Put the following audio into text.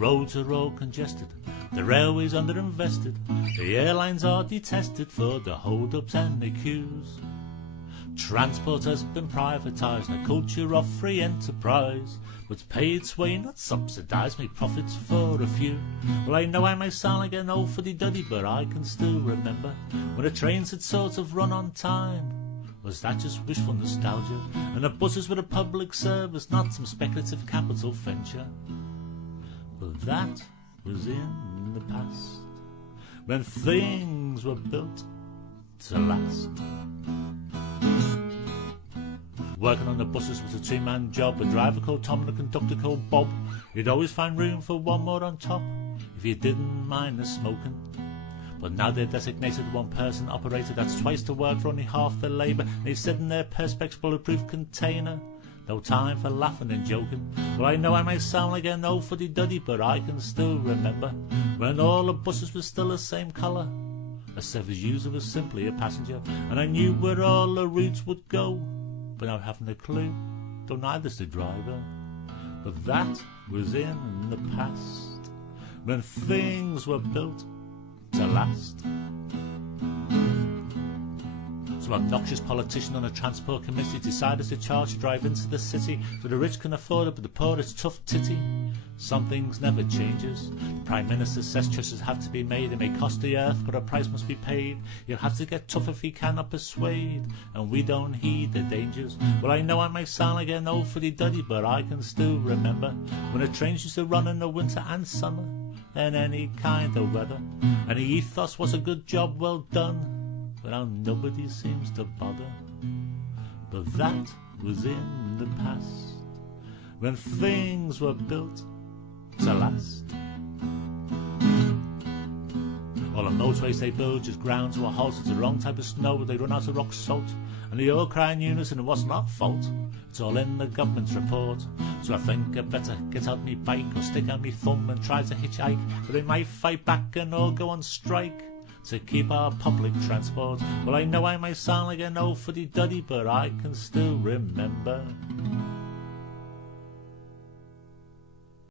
roads are all congested, the railways underinvested, the airlines are detested for the hold-ups and the queues. Transport has been privatised, a culture of free enterprise, but paid sway, not subsidised, make profits for a few. Well, I know I may sound like an old fuddy-duddy, but I can still remember when the trains had sort of run on time. Was that just wishful nostalgia? And the buses were a public service, not some speculative capital venture. But that was in the past, when things were built to last. Working on the buses was a two-man job, a driver called Tom and a conductor called Bob. You'd always find room for one more on top, if you didn't mind the smoking. But now they're designated one-person operator, that's twice the work for only half the labour. They sit in their perspex bulletproof container, no time for laughing and joking. Well, I know I may sound like an old fuddy-duddy, but I can still remember when all the buses were still the same colour. A service user was simply a passenger, and I knew where all the routes would go. But now having a clue, don't either's the driver. But that was in the past, when things were built to last. Some obnoxious politician on a transport committee decided to charge to drive into the city, so the rich can afford it, but the poor is tough titty. Some things never changes. The Prime Minister says choices have to be made. It may cost the earth, but a price must be paid. You'll have to get tough if he cannot persuade, and we don't heed the dangers. Well, I know I may sound like an old fuddy-duddy, but I can still remember when the trains used to run in the winter and summer, and any kind of weather, and the ethos was a good job well done, but now nobody seems to bother. But that was in the past, when things were built to last. All the motorways they build just ground to a halt. It's the wrong type of snow, they run out of rock salt, and they all cry in unison it wasn't our fault. It's all in the government's report. So I think I'd better get out me bike or stick out me thumb and try to hitchhike, but they might fight back and all go on strike to keep our public transport. Well, I know I may sound like an old fuddy-duddy, but I can still remember